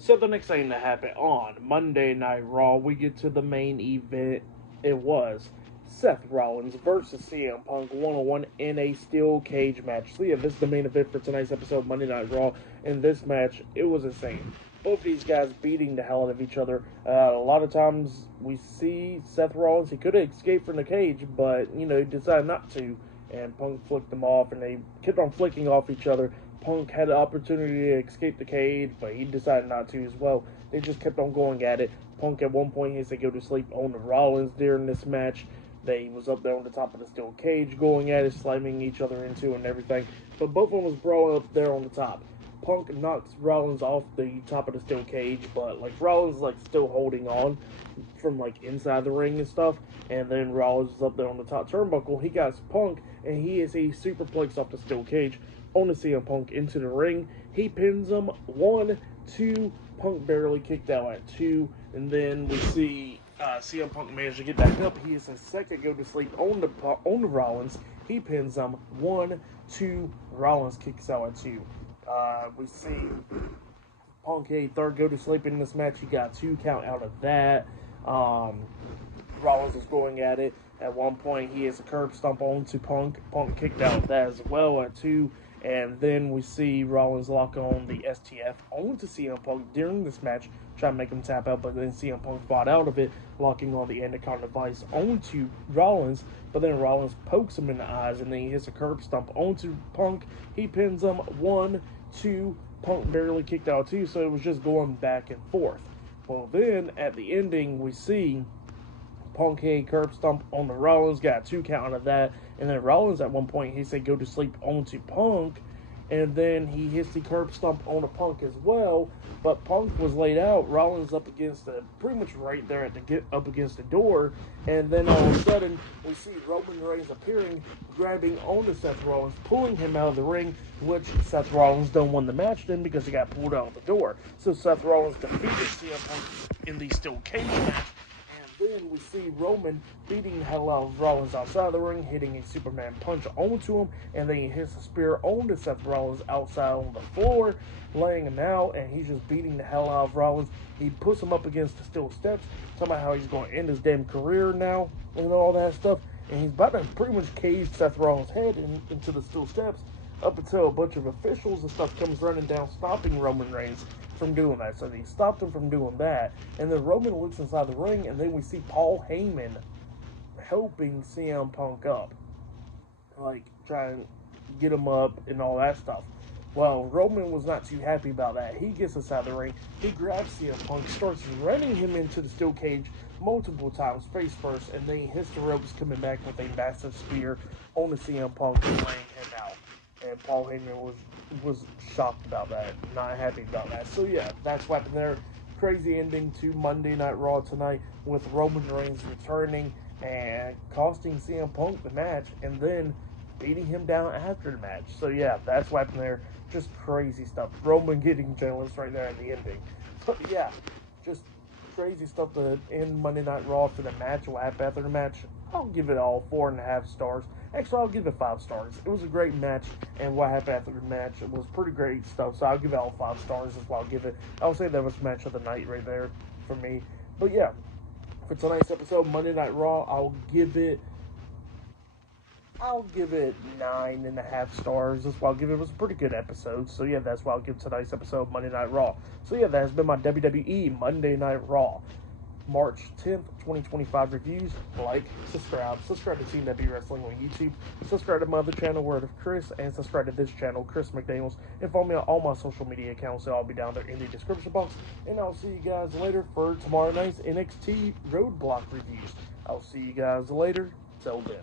So the next thing that happened on Monday Night Raw, we get to the main event. It was Seth Rollins versus CM Punk one-on-one in a steel cage match. So yeah, this is the main event for tonight's episode of Monday Night Raw. In this match, it was insane. Both of these guys beating the hell out of each other. A lot of times we see Seth Rollins, he could have escaped from the cage, but, he decided not to. And Punk flicked them off, and they kept on flicking off each other. Punk had the opportunity to escape the cage, but he decided not to as well. They just kept on going at it. Punk at one point, he said go to sleep on the Rollins during this match. They was up there on the top of the steel cage going at it, slamming each other into and everything. But both of them was brawling up there on the top. Punk knocks Rollins off the top of the steel cage, but Rollins still holding on from inside the ring and stuff. And then Rollins is up there on the top turnbuckle. He got Punk, and he is a superplex off the steel cage on the CM Punk into the ring. He pins him 1, 2. Punk barely kicked out at 2, and then we see CM Punk manage to get back up. He is his second go to sleep on the Rollins. He pins him 1, 2. Rollins kicks out at 2. We see Punk a third go to sleep in this match. He got 2 count out of that. Rollins is going at it. At one point, he has a curb stomp onto Punk. Punk kicked out of that as well at 2. And then we see Rollins lock on the STF onto CM Punk during this match, trying to make him tap out, but then CM Punk fought out of it, locking on the Anaconda device onto Rollins, but then Rollins pokes him in the eyes, and then he hits a curb stomp onto Punk. He pins him 1, 2. Punk barely kicked out 2, so it was just going back and forth. Well, then, at the ending, we see Punk a curb stomp on the Rollins, got 2 count out of that, and then Rollins at one point, he said go to sleep onto Punk, and then he hits the curb stomp on the Punk as well, but Punk was laid out. Rollins up against pretty much right there at up against the door, and then all of a sudden, we see Roman Reigns appearing, grabbing onto Seth Rollins, pulling him out of the ring, which Seth Rollins don't win the match then because he got pulled out of the door. So Seth Rollins defeated CM Punk in the steel cage match. Then we see Roman beating the hell out of Rollins outside the ring, hitting a Superman punch onto him, and then he hits a spear onto Seth Rollins outside on the floor, laying him out, and he's just beating the hell out of Rollins. He puts him up against the steel steps, talking about how he's going to end his damn career now, and all that stuff, and he's about to pretty much cage Seth Rollins' head into the steel steps, up until a bunch of officials and stuff comes running down, stopping Roman Reigns from doing that. So they stopped him from doing that. And then Roman looks inside the ring, and then we see Paul Heyman helping CM Punk up. Trying to get him up and all that stuff. Well, Roman was not too happy about that. He gets inside the ring. He grabs CM Punk, starts running him into the steel cage multiple times, face first, and then he hits the ropes, coming back with a massive spear on the CM Punk and laying him out. And Paul Heyman was shocked about that, not happy about that. So yeah, that's what happened there. Crazy ending to Monday Night Raw tonight with Roman Reigns returning and costing CM Punk the match, and then beating him down after the match. So yeah, that's what happened there. Just crazy stuff. Roman getting jealous right there at the ending. But yeah, just crazy stuff to end Monday Night Raw for the match. What happened after the match? I'll give it all 4.5 stars. Actually, I'll give it 5 stars. It was a great match, and what happened after the match was pretty great stuff, so I'll give it all 5 stars. That's what I'll give it. I'll say that was match of the night right there for me. But yeah, for tonight's episode, Monday Night Raw, I'll give it 9.5 stars. That's why I'll give it. It was a pretty good episode. So yeah, that's why I'll give tonight's episode Monday Night Raw. So yeah, that has been my WWE Monday Night Raw March 10th, 2025 reviews. Subscribe to Team W Wrestling on YouTube. Subscribe to my other channel, Word of Chris, and subscribe to this channel, Chris McDaniels. And follow me on all my social media accounts. They'll all be down there in the description box. And I'll see you guys later for tomorrow night's NXT Roadblock reviews. I'll see you guys later. Till then.